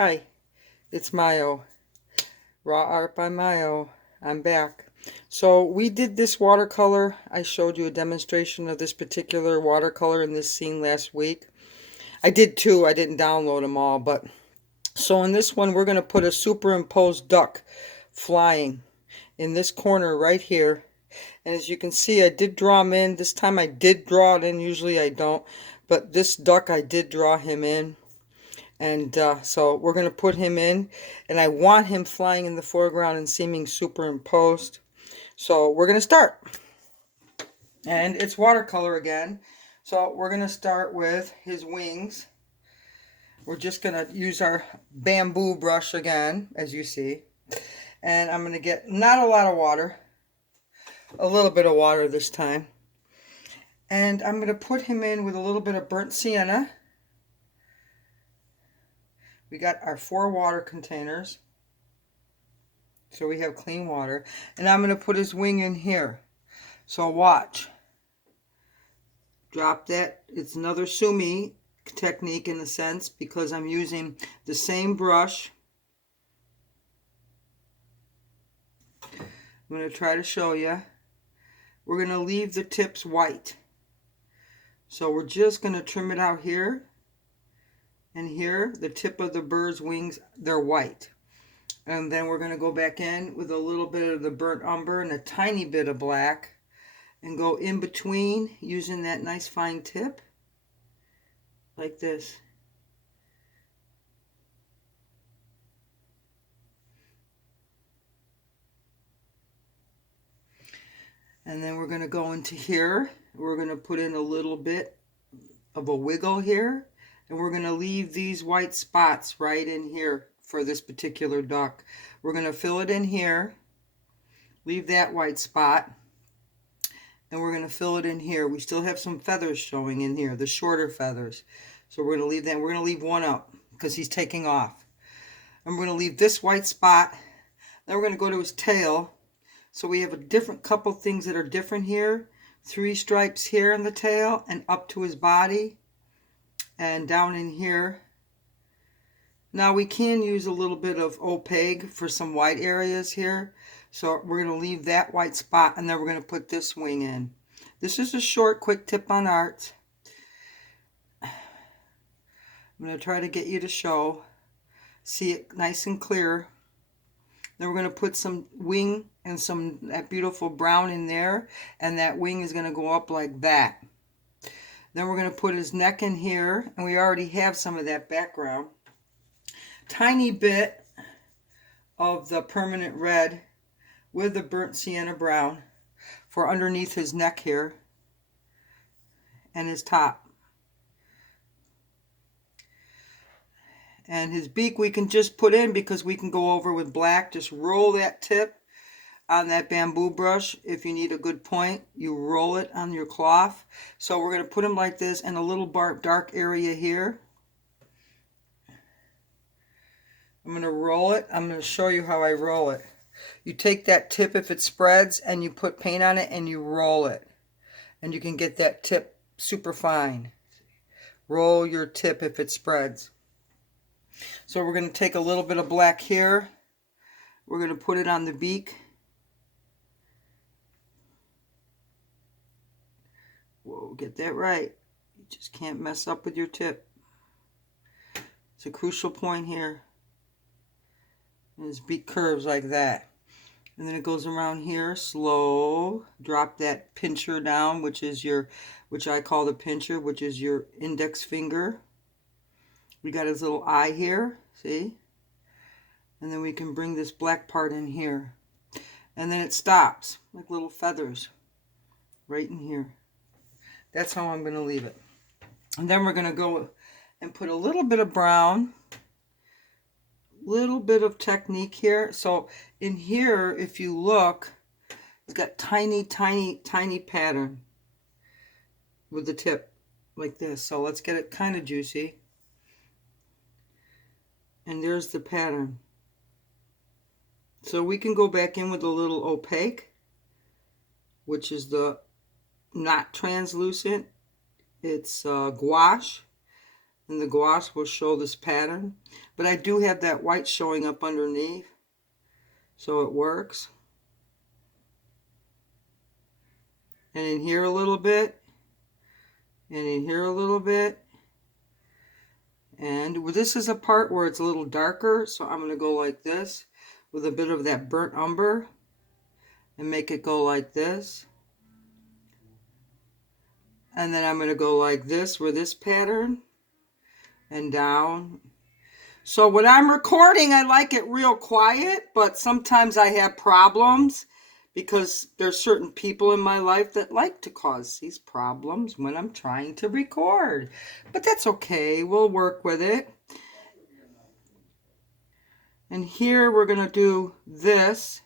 Hi, it's Mayo. Raw Art by Mayo. I'm back. So we did this watercolor. I showed you a demonstration of this particular watercolor in this scene last week. I did two. I didn't download them all, but so in this one we're going to put a superimposed duck flying in this corner right here. And as you can see, I did draw him in. This time I did draw it in. Usually I don't, but this duck I did draw him in. And so we're going to put him in, and I want him flying in the foreground and seeming superimposed. So we're going to start. And it's watercolor again. So we're going to start with his wings. We're just going to use our bamboo brush again, as you see. And I'm going to get not a lot of water, a little bit of water this time. And I'm going to put him in with a little bit of burnt sienna. We got our 4 water containers. So we have clean water. And I'm going to put his wing in here. So watch. Drop that. It's another sumi technique in a sense because I'm using the same brush. I'm going to try to show you. We're going to leave the tips white. So we're just going to trim it out here. And here, the tip of the bird's wings, they're white. And then we're going to go back in with a little bit of the burnt umber and a tiny bit of black. And go in between using that nice fine tip. Like this. And then we're going to go into here. We're going to put in a little bit of a wiggle here. And we're going to leave these white spots right in here for this particular duck. We're going to fill it in here. Leave that white spot. And we're going to fill it in here. We still have some feathers showing in here, the shorter feathers. So we're going to leave that. We're going to leave one up because he's taking off. And we're going to leave this white spot. Then we're going to go to his tail. So we have a different couple things that are different here. 3 stripes here in the tail and up to his body. And down in here. Now we can use a little bit of opaque for some white areas here. So we're going to leave that white spot and then we're going to put this wing in. This is a short, quick tip on art. I'm going to try to get you to see it nice and clear. Then we're going to put some wing and that beautiful brown in there. And that wing is going to go up like that. Then we're going to put his neck in here, and we already have some of that background. Tiny bit of the permanent red with the burnt sienna brown for underneath his neck here and his top. And his beak we can just put in because we can go over with black. Just roll that tip on that bamboo brush. If you need a good point, you roll it on your cloth. So we're going to put him like this in a little dark area here. I'm going to roll it. I'm going to show you how I roll it. You take that tip if it spreads and you put paint on it and you roll it. And you can get that tip super fine. Roll your tip if it spreads. So we're going to take a little bit of black here. We're going to put it on the beak. Whoa, get that right. You just can't mess up with your tip. It's a crucial point here. And his beak curves like that. And then it goes around here, slow. Drop that pincher down, which I call the pincher, which is your index finger. We got his little eye here, see? And then we can bring this black part in here. And then it stops, like little feathers, right in here. That's how I'm going to leave it. And then we're going to go and put a little bit of brown, little bit of technique here. So in here, if you look, it's got tiny, tiny, tiny pattern with the tip like this. So let's get it kind of juicy. And there's the pattern. So we can go back in with a little opaque, which is the not translucent. It's gouache. and the gouache will show this pattern. But I do have that white showing up underneath, so it works. And in here a little bit, and in here a little bit. And this is a part where it's a little darker, so I'm going to go like this with a bit of that burnt umber and make it go like this. And then I'm going to go like this with this pattern and down. So when I'm recording, I like it real quiet, but sometimes I have problems because there's certain people in my life that like to cause these problems when I'm trying to record. But that's okay. We'll work with it. And here we're going to do this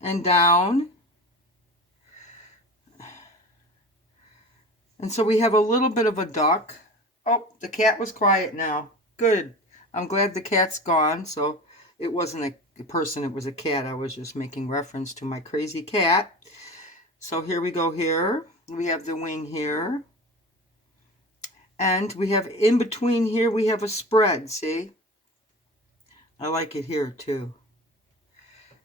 and down. And so we have a little bit of a duck. Oh, the cat was quiet now. Good. I'm glad the cat's gone. So it wasn't a person, it was a cat. I was just making reference to my crazy cat. So here we go here. We have the wing here. And we have in between here, we have a spread, see? I like it here too.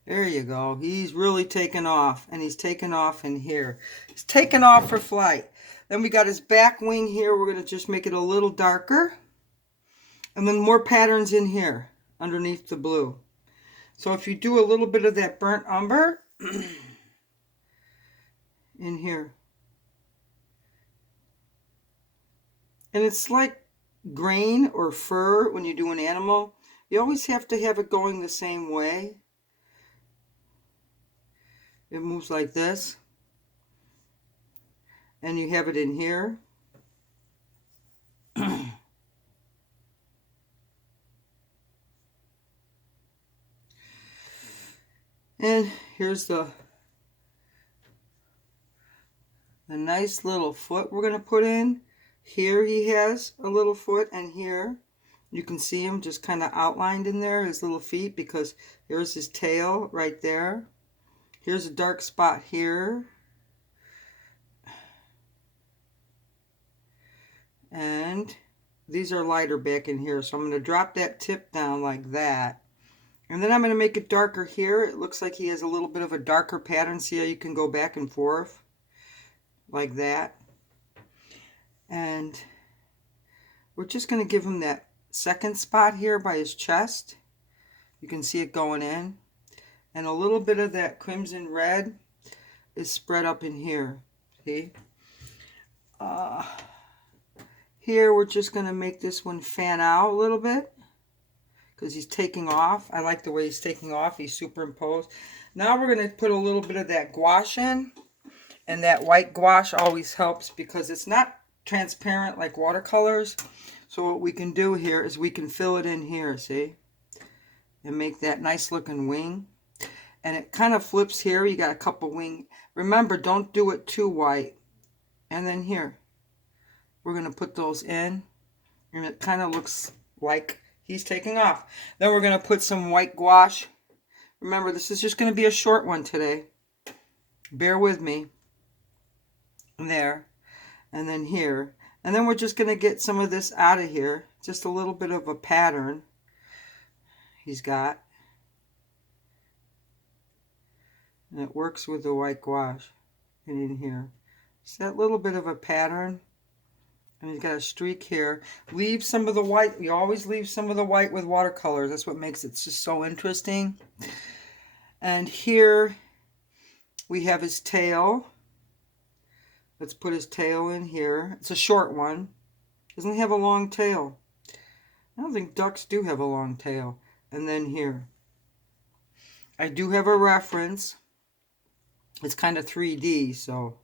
There you go. He's really taken off, and he's taken off in here. He's taken off for flight. Then we got his back wing here. We're going to just make it a little darker. And then more patterns in here underneath the blue. So if you do a little bit of that burnt umber in here. And it's like grain or fur when you do an animal. You always have to have it going the same way. It moves like this. And you have it in here. And here's the nice little foot we're going to put in. Here he has a little foot, and here you can see him just kind of outlined in there, his little feet, because here's his tail right there. Here's a dark spot here. And these are lighter back in here, so I'm going to drop that tip down like that. And then I'm going to make it darker here. It looks like he has a little bit of a darker pattern. See how you can go back and forth like that. And we're just going to give him that second spot here by his chest. You can see it going in. And a little bit of that crimson red is spread up in here. See? Here we're just going to make this one fan out a little bit because he's taking off. I like the way he's taking off. He's superimposed. Now we're going to put a little bit of that gouache in. And that white gouache always helps because it's not transparent like watercolors. So what we can do here is we can fill it in here, see? And make that nice looking wing. And it kind of flips here. You got a couple wing. Remember, don't do it too white. And then here, we're going to put those in. And it kind of looks like he's taking off. Then we're going to put some white gouache. Remember, this is just going to be a short one today. Bear with me. There. And then here. And then we're just going to get some of this out of here. Just a little bit of a pattern he's got. And it works with the white gouache. And in here. Just that little bit of a pattern. And he's got a streak here. Leave some of the white. We always leave some of the white with watercolors. That's what makes it just so interesting. And here we have his tail. Let's put his tail in here. It's a short one. Doesn't have a long tail. I don't think ducks do have a long tail. And then here. I do have a reference. It's kind of 3D, so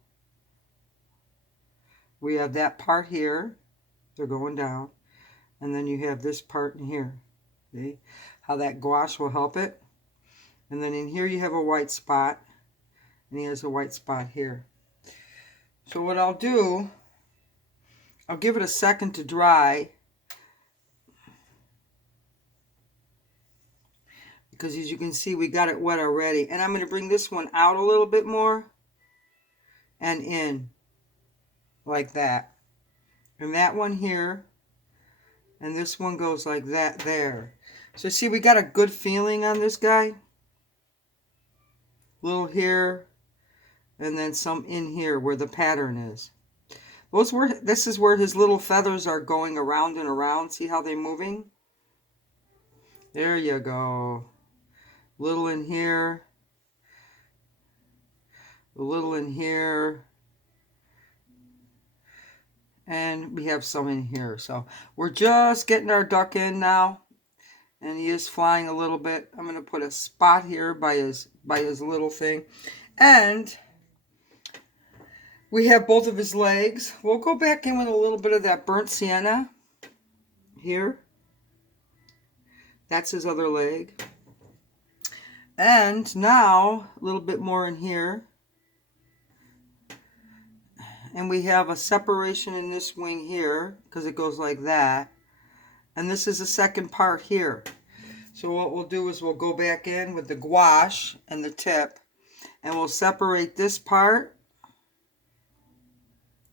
we have that part here. They're going down. And then you have this part in here. See how that gouache will help it? And then in here you have a white spot. And he has a white spot here. So what I'll do, I'll give it a second to dry. Because as you can see, we got it wet already. And I'm going to bring this one out a little bit more. And in. Like that. And that one here And this one goes like that there. So see, we got a good feeling on this guy. Little here, and then some in here where the pattern is. This is where his little feathers are going around and around. See how they're moving? There you go. Little in here. A little in here. And we have some in here. So we're just getting our duck in now. And he is flying a little bit. I'm going to put a spot here by his little thing. And we have both of his legs. We'll go back in with a little bit of that burnt sienna here. That's his other leg. And now a little bit more in here. And we have a separation in this wing here because it goes like that. And this is the second part here. So what we'll do is we'll go back in with the gouache and the tip, and we'll separate this part.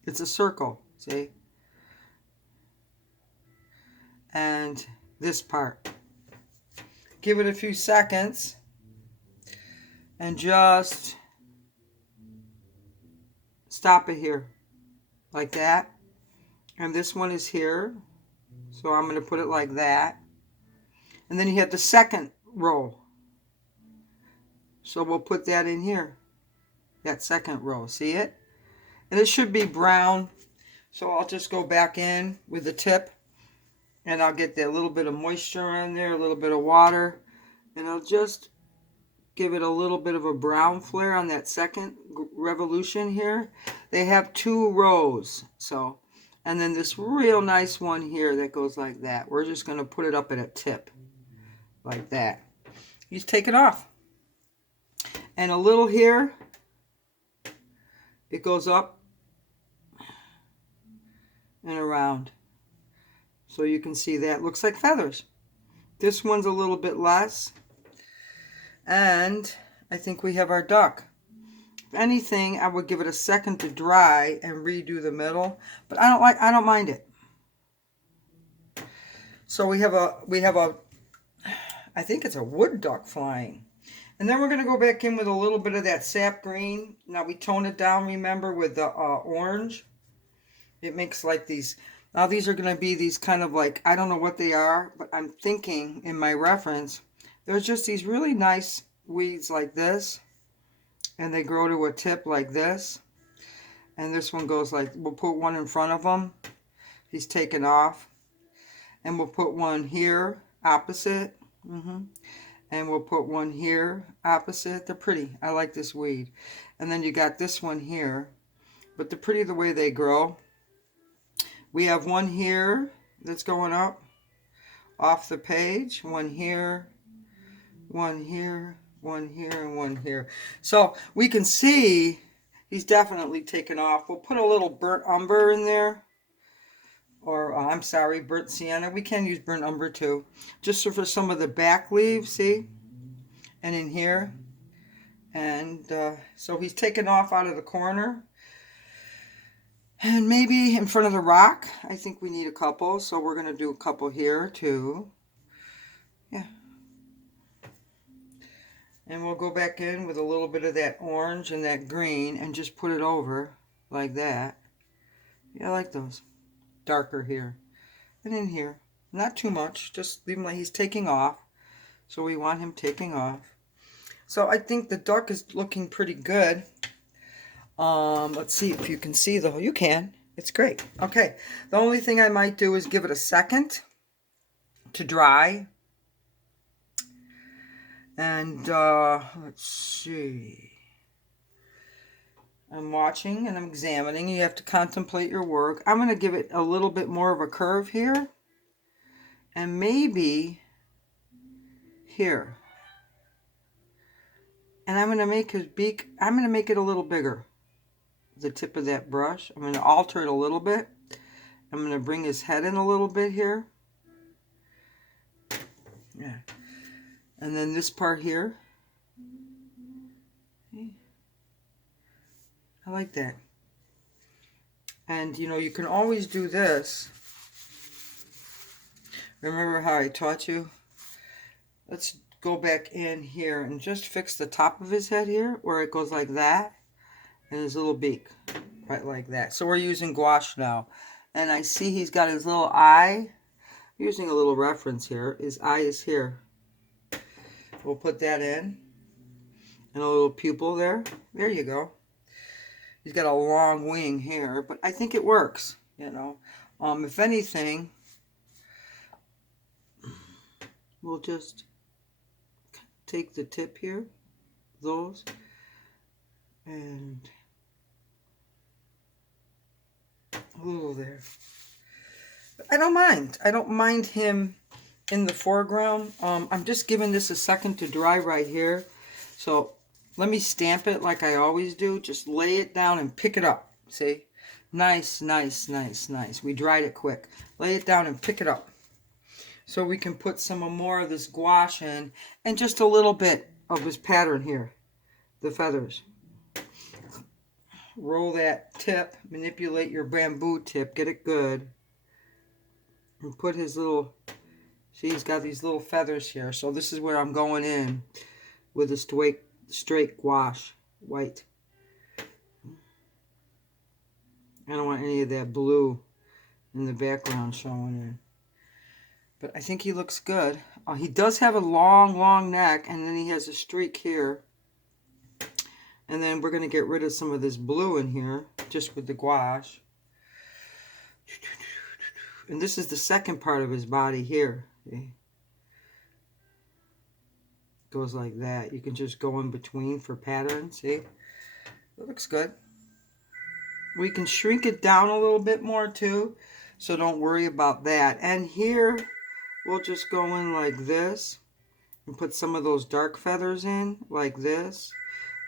It's a circle, see? And this part. Give it a few seconds and just stop it here like that. And this one is here, so I'm going to put it like that. And then you have the second row, so we'll put that in here, that second row. See it? And it should be brown, so I'll just go back in with the tip, and I'll get that little bit of moisture on there, a little bit of water, and I'll just give it a little bit of a brown flare on that second revolution here. They have 2 rows, so, and then this real nice one here that goes like that. We're just going to put it up at a tip like that. He's taken off. And a little here, it goes up and around. So you can see that looks like feathers. This one's a little bit less. And I think we have our duck. If anything, I would give it a second to dry and redo the middle, but I don't mind it. So we have a I think it's a wood duck flying. And then we're going to go back in with a little bit of that sap green. Now we tone it down, remember, with the orange. It makes like these. Now these are going to be these kind of like, I don't know what they are, but I'm thinking in my reference, there's just these really nice weeds like this. And they grow to a tip like this. And this one goes like, we'll put one in front of him. He's taken off. And we'll put one here, opposite. And we'll put one here, opposite. They're pretty. I like this weed. And then you got this one here. But they're pretty the way they grow. We have one here that's going up off the page. One here, one here, one here, and one here. So we can see he's definitely taken off. We'll put a little burnt umber in there. Or, I'm sorry, burnt sienna. We can use burnt umber too. Just for some of the back leaves, see? And in here. And so he's taken off out of the corner. And maybe in front of the rock. I think we need a couple. So we're going to do a couple here too. Yeah. And we'll go back in with a little bit of that orange and that green and just put it over like that. Yeah, I like those. Darker here and in here, not too much, just leave him like he's taking off, so we want him taking off. So I think the duck is looking pretty good. Let's see if you can see the, you can, it's great. Okay, the only thing I might do is give it a second to dry, and let's see, I'm watching and I'm examining. You have to contemplate your work. I'm going to give it a little bit more of a curve here. And maybe here. And I'm going to make his beak, I'm going to make it a little bigger. The tip of that brush. I'm going to alter it a little bit. I'm going to bring his head in a little bit here. Yeah. And then this part here. I like that. And, you know, you can always do this Remember how I taught you? Let's go back in here and just fix the top of his head here, where it goes like that, and his little beak, right like that. So we're using gouache now. And I see he's got his little eye. Using a little reference here. His eye is here. We'll put that in. And a little pupil there. There you go. He's got a long wing here, but I think it works, you know. If anything, we'll just take the tip here, those, and a little there. I don't mind. I don't mind him in the foreground. I'm just giving this a second to dry right here. So let me stamp it like I always do. Just lay it down and pick it up. See? Nice, nice, nice, nice. We dried it quick. Lay it down and pick it up. So we can put some more of this gouache in and just a little bit of his pattern here. The feathers. Roll that tip. Manipulate your bamboo tip. Get it good. And put his little... See, he's got these little feathers here. So this is where I'm going in with a straight gouache, white. I don't want any of that blue in the background showing in. But I think he looks good. He does have a long, long neck, and then he has a streak here. And then we're going to get rid of some of this blue in here, just with the gouache. And this is the second part of his body here. See? Goes like that. You can just go in between for pattern. See? It looks good. We can shrink it down a little bit more too, so don't worry about that. And here we'll just go in like this and put some of those dark feathers in like this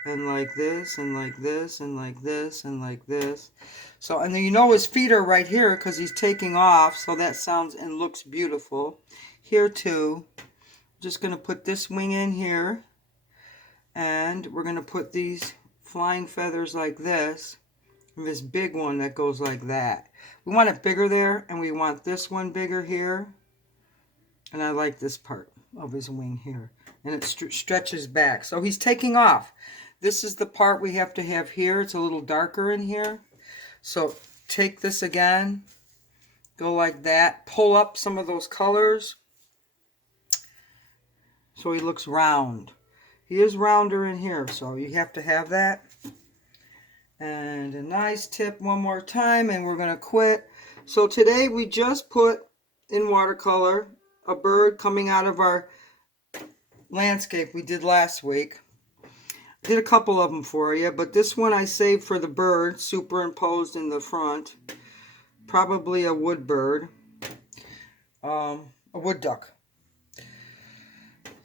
and like this and like this and like this and like this. So, and then you know his feet are right here because he's taking off, so that sounds and looks beautiful. Here too, just going to put this wing in here, and we're going to put these flying feathers like this. This big one that goes like that. We want it bigger there, and we want this one bigger here. And I like this part of his wing here. And it stretches back. So he's taking off. This is the part we have to have here. It's a little darker in here. So take this again. Go like that. Pull up some of those colors. So he looks round. He is rounder in here, so you have to have that. And a nice tip one more time, and we're going to quit. So today we just put in watercolor a bird coming out of our landscape we did last week. Did a couple of them for you, but this one I saved for the bird, superimposed in the front. Probably a wood bird. A wood duck.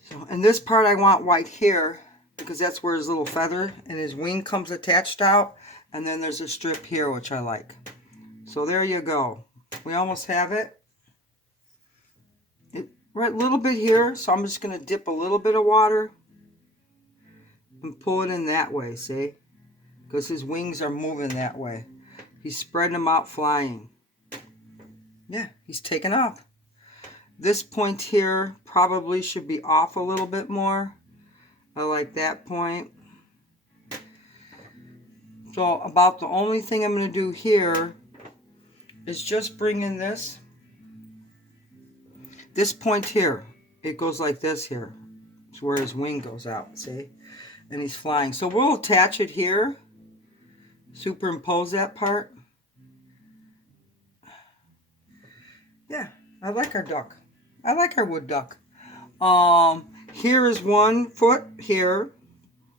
So, and this part I want white here, because that's where his little feather and his wing comes attached out. And then there's a strip here, which I like. So there you go. We almost have it. Right, a little bit here. So I'm just going to dip a little bit of water and pull it in that way, see? Because his wings are moving that way. He's spreading them out, flying. Yeah, he's taking off. This point here probably should be off a little bit more. I like that point. So about the only thing I'm going to do here is just bring in this point here. It goes like this here. It's where his wing goes out, see? And he's flying. So we'll attach it here. Superimpose that part. Yeah, I like our duck. I like our wood duck. Here is one foot here.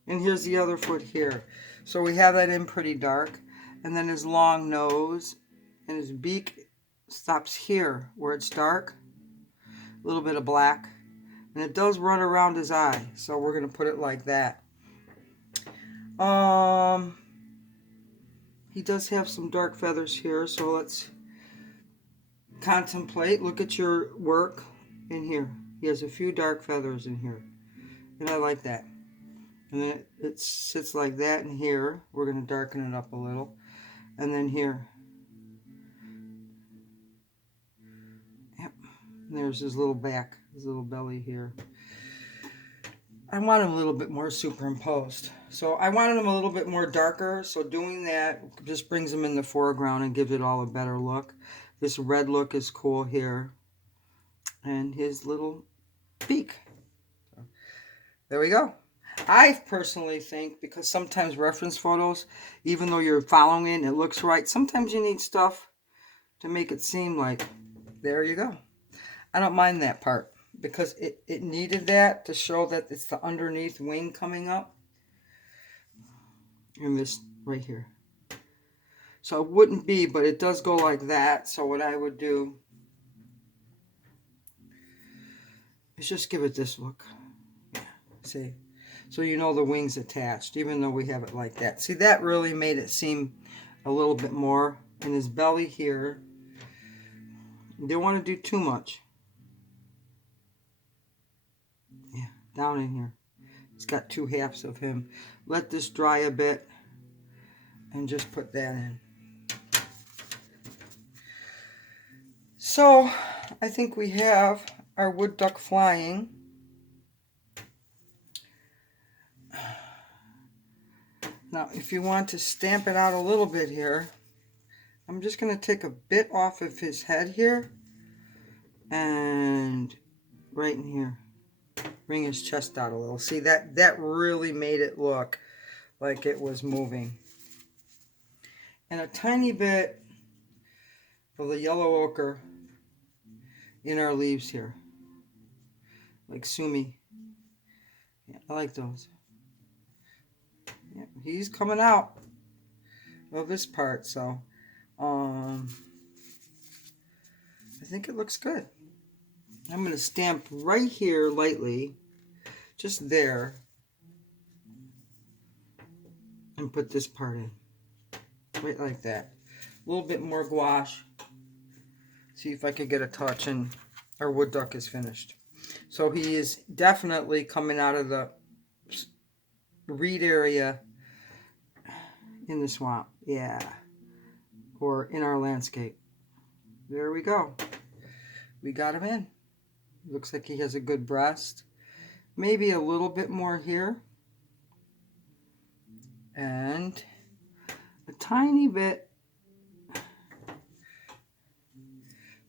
And here's the other foot here. So we have that in pretty dark. And then his long nose and his beak stops here where it's dark. A little bit of black. And it does run around his eye. So we're going to put it like that. He does have some dark feathers here. So let's contemplate. Look at your work in here. He has a few dark feathers in here. And I like that. And then it sits like that in here. We're going to darken it up a little. And then here. Yep. And there's his little back, his little belly here. I want him a little bit more superimposed. So I wanted him a little bit more darker. So doing that just brings him in the foreground and gives it all a better look. This red look is cool here. And his little beak. So there we go. I personally think, because sometimes reference photos, even though you're following it and it looks right, sometimes you need stuff to make it seem like, there you go. I don't mind that part, because it needed that to show that it's the underneath wing coming up. And this right here. So it wouldn't be, but it does go like that. So what I would do is just give it this look. Yeah, see? So you know the wing's attached, even though we have it like that. See, that really made it seem a little bit more. And his belly here, you don't want to do too much. Yeah, down in here. It's got two halves of him. Let this dry a bit and just put that in. So I think we have our wood duck flying. Now, if you want to stamp it out a little bit here, I'm just going to take a bit off of his head here and right in here. Bring his chest out a little. See, that really made it look like it was moving. And a tiny bit of the yellow ochre in our leaves here. Like Sumi. Yeah, I like those. Yeah, he's coming out of this part, so I think it looks good. I'm going to stamp right here lightly, just there, and put this part in, right like that. A little bit more gouache. See if I could get a touch, and our wood duck is finished. So he is definitely coming out of the reed area in the swamp, yeah, or in our landscape. There we go. We got him in. Looks like he has a good breast. Maybe a little bit more here. And a tiny bit.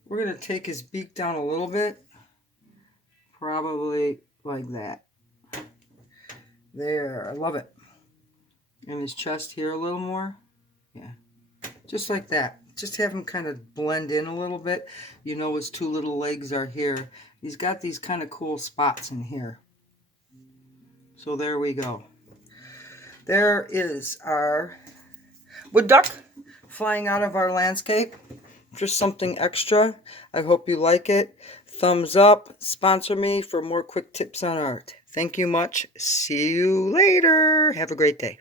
We're going to take his beak down a little bit. Probably like that. There, I love it. And his chest here a little more. Yeah, just like that. Just have him kind of blend in a little bit. You know, his two little legs are here. He's got these kind of cool spots in here. So there we go. There is our wood duck flying out of our landscape. Just something extra. I hope you like it. Thumbs up. Sponsor me for more quick tips on art. Thank you much. See you later. Have a great day.